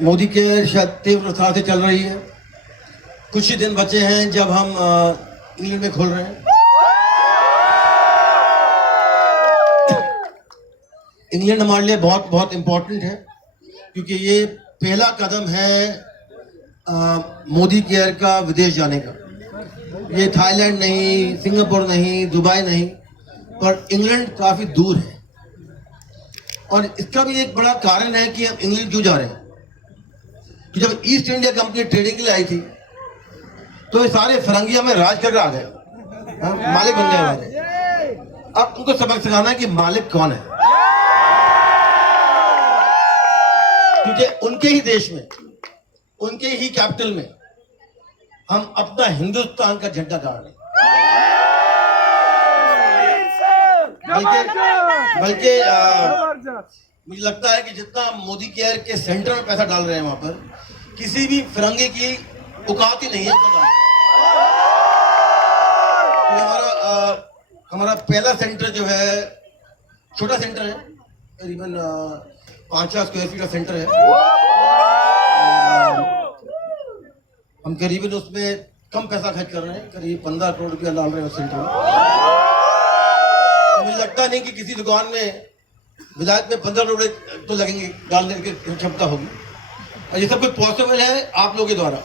मोदी के शायद तीव्र रफ्तार से चल रही है। कुछ ही दिन बचे हैं जब हम इंग्लैंड में खोल रहे हैं। इंग्लैंड हमारे लिए बहुत बहुत इम्पोर्टेंट है क्योंकि ये पहला कदम है मोदी केयर का विदेश जाने का। ये थाईलैंड नहीं, सिंगापुर नहीं, दुबई नहीं, पर इंग्लैंड काफ़ी दूर है। और इसका भी एक बड़ा कारण है कि हम इंग्लैंड क्यों जा रहे हैं। कि जब ईस्ट इंडिया कंपनी ट्रेडिंग के लिए आई थी तो ये सारे फरंगिया में राज कर आ गए, मालिक बन गए हमारे। अब उनको सबक सिखाना है कि मालिक कौन है, क्योंकि उनके ही देश में, उनके ही कैपिटल में हम अपना हिंदुस्तान का झंडा गाड़ रहे हैं। बल्कि मुझे लगता है कि जितना मोदी केयर के सेंटर में पैसा डाल रहे हैं वहां पर किसी भी फिरंगी की औकात ही नहीं है। हमारा पहला सेंटर जो है छोटा सेंटर है, करीबन 5,000 स्क्वायर फीट का सेंटर है। हम करीबन उसमें कम पैसा खर्च कर रहे हैं, करीब 15 करोड़ रुपया डाल रहे हैं उस सेंटर में। तो मुझे लगता नहीं कि किसी दुकान में विधायक में 15 रुपए तो लगेंगे डालने की क्षमता होगी। और ये सब कुछ पॉसिबल है आप लोगों के द्वारा,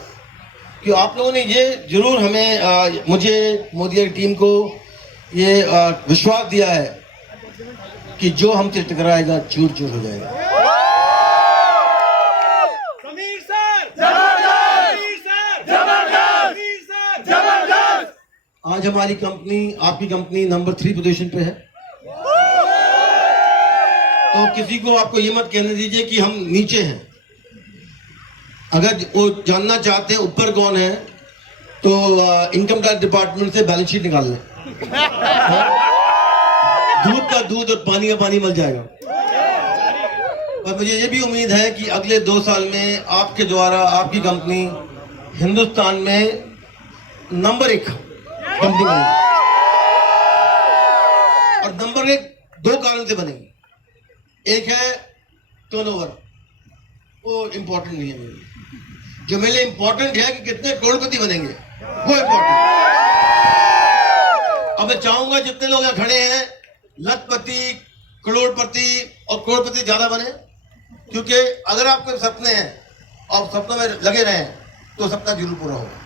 कि आप लोगों ने ये जरूर हमें मुझे मोदी की टीम को ये विश्वास दिया है कि जो हमसे टकराएगा चूर चूर हो जाएगा। आज हमारी कंपनी, आपकी कंपनी नंबर 3 पोजीशन पे है। तो किसी को आपको ये मत कहने दीजिए कि हम नीचे हैं। अगर वो जानना चाहते हैं ऊपर कौन है तो इनकम टैक्स डिपार्टमेंट से बैलेंस शीट निकाल लें। दूध का दूध और पानी का पानी मिल जाएगा। और मुझे ये भी उम्मीद है कि अगले 2 साल में आपके द्वारा आपकी कंपनी हिंदुस्तान में नंबर 1 कंपनी बनेगी। और नंबर 1 2 कारण से बनेगी। एक है टर्नओवर, वो इंपॉर्टेंट नहीं है मेरे लिए। जो मेरे लिए इंपॉर्टेंट है कि कितने करोड़पति बनेंगे, वो इंपॉर्टेंट। अब मैं चाहूंगा जितने लोग यहाँ खड़े हैं लखपति, करोड़पति और करोड़पति ज्यादा बने, क्योंकि अगर आपके सपने हैं और सपनों में लगे रहें तो सपना जरूर पूरा होगा।